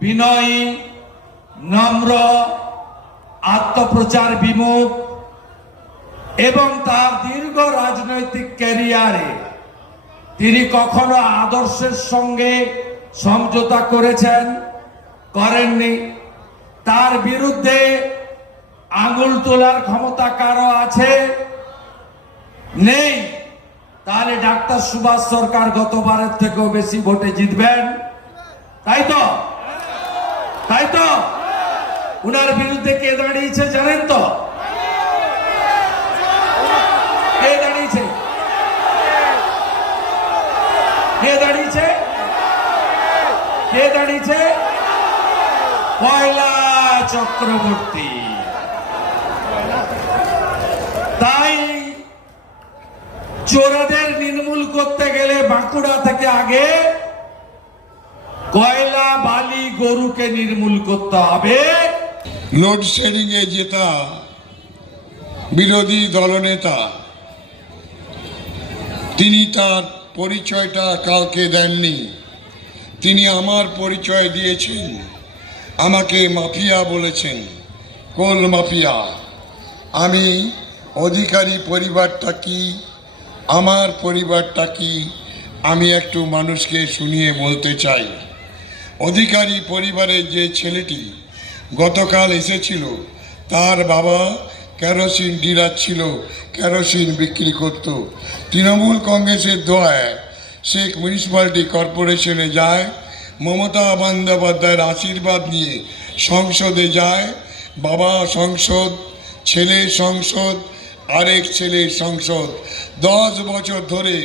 বিনয়ী, নম্র, আত্মপ্রচার বিমুখ এবং তার দীর্ঘ রাজনৈতিক ক্যারিয়ারে তিনি কখনো আদর্শের সঙ্গে সমঝোতা করেছেন, করেননি। তার বিরুদ্ধে আঙুল তোলার ক্ষমতা কারও আছে? নেই। তাহলে ডাক্তার সুভাষ সরকার গতবারের থেকেও বেশি ভোটে জিতবেন। তাই তো? তাই তো? উনার বিরুদ্ধে কে দাঁড়িয়েছে জানেন তো? কয়লা চক্রবর্তী। তাই চোরাদের নির্মূল করতে গেলে বাঁকুড়া থেকে আগে কয়লা গরুকে নির্মূল করতে হবে। লোডশেডিং এ জেতা বিরোধী দলনেতা তিনি তার পরিচয়টা কাউকে দেননি। তিনি আমার পরিচয় দিয়েছেন। আমাকে মাফিয়া বলেছেন। কোল মাফিয়া, আমি অধিকারী পরিবারটা কি? আমার পরিবারটা কি? আমি একটু মানুষকে শুনিয়ে বলতে চাই। অধিকারী পরিবারের যে ছেলেটি গতকাল এসেছিল, তার বাবা কেরোসিন ডিলার ছিল, কেরোসিন বিক্রি করত। তৃণমূল কংগ্রেসের দোয়ায় শেখ মিউনিসিপ্যালিটি কর্পোরেশনে যায়, মমতা বন্দ্যোপাধ্যায়ের আশীর্বাদ নিয়ে সংসদে যায়, বাবা সংসদ, ছেলে সংসদ, আরেক ছেলে সংসদ। দশ বছর ধরে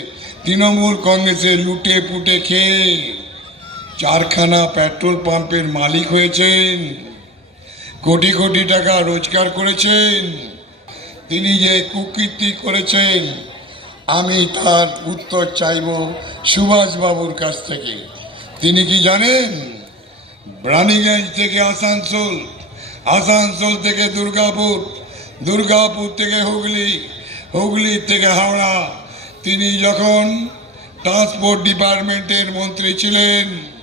তৃণমূল কংগ্রেসের লুটে পুটে খেয়ে। চারখানা পেট্রোল পাম্পের মালিক হয়েছেন। কোটি কোটি টাকা রোজগার করেছেন। তিনি যে কুকীর্তি করেছেন, আমি তার উত্তর চাইব সুভাষবাবুর কাছ থেকে। তিনি কি জানেন? রানীগঞ্জ থেকে আসানসোল আসানসোল থেকে দুর্গাপুর দুর্গাপুর থেকে হুগলি হুগলি থেকে হাওড়া। তিনি যখন ট্রান্সপোর্ট ডিপার্টমেন্টের মন্ত্রী ছিলেন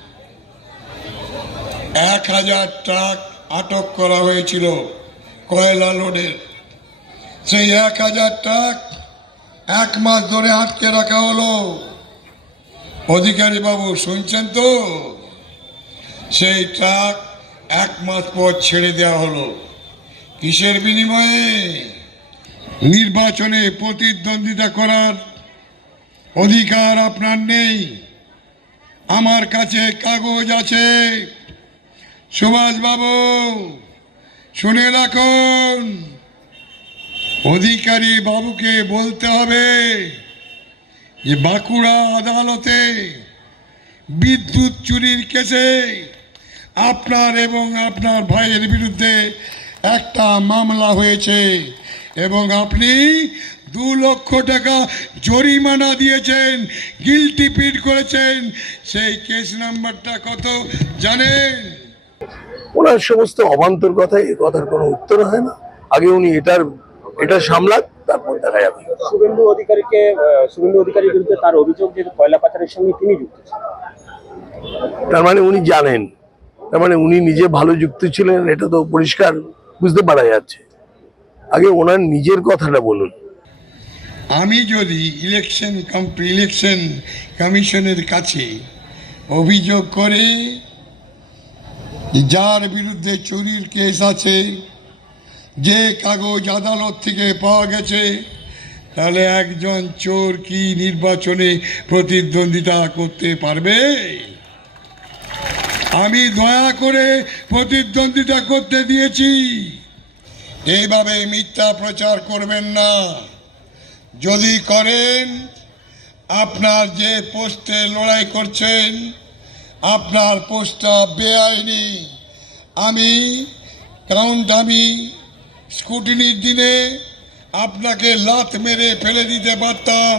এক হাজার ট্রাক আটক করা হয়েছিল কয়লা লোডের সেই এক হাজার ট্রাক এক মাস ধরে আটকে রাখা হলো। অধিকারী বাবু শুনছেন তো? সেই ট্রাক এক মাস পর ছেড়ে দেওয়া হলো। কিসের বিনিময়ে? নির্বাচনে প্রতিদ্বন্দ্বিতা করার অধিকার আপনার নেই। আমার কাছে কাগজ আছে। সুভাষবাবু শুনে রাখুন। অধিকারী বাবুকে বলতে হবে যে বাঁকুড়া আদালতে বিদ্যুৎ চুরির কেসে আপনার এবং আপনার ভাইয়ের বিরুদ্ধে একটা মামলা হয়েছে এবং আপনি দু লক্ষ টাকা জরিমানা দিয়েছেন গিলটি পিট করেছেন। সেই কেস নাম্বারটা কত জানেন? ওনার সমস্ত অবান্তর কথা এ কথার কোনো উত্তর হয় না। আগে উনি এটার এটা সামলাক তারপর দেখা যাবে। শুভেন্দু অধিকারীকে শুভেন্দু অধিকারীর বিরুদ্ধে তার অভিযোগ যে কয়লা পাচারের সঙ্গে তিনি যুক্ত তার মানে উনি জানেন। তার মানে উনি নিজে ভালো যুক্ত ছিলেন এটা তো পরিষ্কার বুঝতে পারা যাচ্ছে। আগে ওনার নিজের কথাটা বলুন। আমি যদি ইলেকশন ইলেকশন কমিশনের কাছে অভিযোগ করে যার বিরুদ্ধে চুরির কেস আছে, যে কাগজ আদালত থেকে পাওয়া গেছে, তাহলে একজন চোর কি নির্বাচনে প্রতিদ্বন্দ্বিতা করতে পারবে? আমি দয়া করে প্রতিদ্বন্দ্বিতা করতে দিয়েছি। এইভাবে মিথ্যা প্রচার করবেন না। যদি করেন, আপনার যে পোস্টে লড়াই করছেন আপনার পোস্টটা বেআইনি। আমি কাউন্ট আমি স্কুটিনির দিনে আপনাকে লাথ মেরে ফেলে দিতে পারতাম।